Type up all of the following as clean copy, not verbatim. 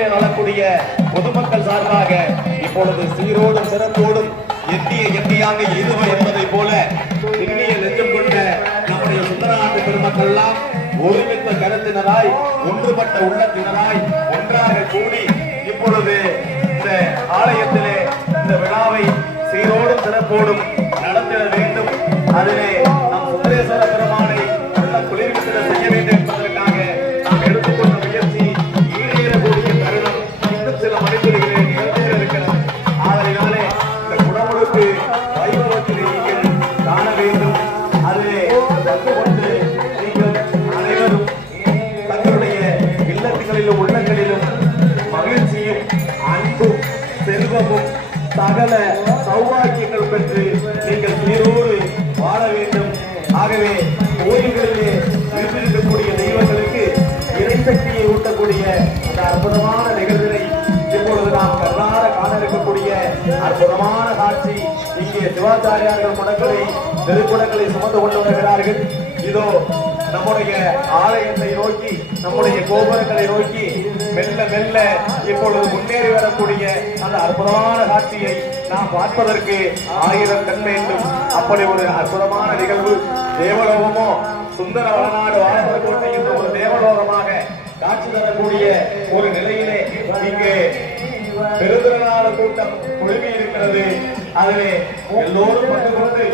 பகுதியிலே வாழக்கூடிய பொதுமக்கள் சார்பாக இப்பொழுது சீரோடும் சிறப்போடும் எண்ணியாக இதுவோ என்பதை போல இந்திய நெஞ்சம் கொண்ட நம்முடைய சுந்தரநாட்டு பெருமக்கள் எல்லாம் ஒருமித்த கருத்தினராய் ஒன்றுபட்ட உள்ளத்தினராய் ஒன்றாக கூடி இப்பொழுது இந்த ஆலயத்திலே இந்த விழாவை சீரோடும் சிறப்போடும் நடத்திட வேண்டும். அதிலே நம் சுந்தரேஸ்வர பெருமானை உள்ள குளிர்வித்திட செய்ய வேண்டும் என்பதற்காக நாம் எடுத்துக்கொண்ட முயற்சி ஈடேறக்கூடிய தருணம் இன்னும் சில மனிதர்களிலே நிகழ்ந்தே இருக்கிறது. ஆதலினாலே இந்த குடமுழுக்கு வைபவத்திலே நீங்கள் காண வேண்டும். அதிலே கலந்து கொண்டு நீங்கள் அனைவரும் தங்களுடைய இல்லங்களிலும் உள்ளங்களிலும் மகிழ்ச்சியும் அன்பும் செல்வமும் சகல சௌபாகியங்கள் பெற்று நீங்கள் சீரோடு வாழ வேண்டும். ஆகவே கோயில்களிலே வீட்டிருக்கக்கூடிய தெய்வங்களுக்கு இறைசக்தியை ஊட்டக்கூடிய அந்த அற்புதமான நிகழ்வினை இப்பொழுது நாம் கண்ணார காண இருக்கக்கூடிய அற்புதமான காட்சி. இங்கே சிவாச்சாரியார்கள் குடங்களை திருக்குடங்களை சுமந்து கொண்டு வருகிறார்கள். இதோ நம்முடைய ஆலயத்தை நோக்கி நம்முடைய கோபுரங்களை நோக்கி மெல்ல மெல்ல இப்பொழுது முன்னேறி வரக்கூடிய அந்த அற்புதமான காட்சியை நாம் பார்ப்பதற்கு 1000 கண் வேண்டும். அப்படி ஒரு அற்புதமான நிகழ்வு. தேவலோகமோ சுந்தர வளநாடு வாழப்படக்கூடிய என்ற ஒரு தேவலோகமாக காட்சி தரக்கூடிய ஒரு நிலையிலே இங்கே பெருந்திரளான கூட்டம் குழுமி இருக்கிறது. அதிலே எல்லோரும் பங்கு கொண்டு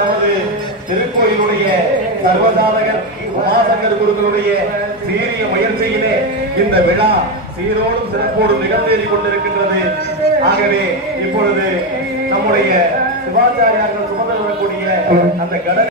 நமது திருக்கோயிலுடைய சர்வசாதகர் உமாசங்கர் குருக்களுடைய சீரிய முயற்சியிலே இந்த விழா சீரோடும் சிறப்போடும் நிகழ்ந்தேறி கொண்டிருக்கின்றது. ஆகவே இப்பொழுது நம்முடைய சிவாச்சாரியார்கள் சுமந்து வரக்கூடிய அந்த கட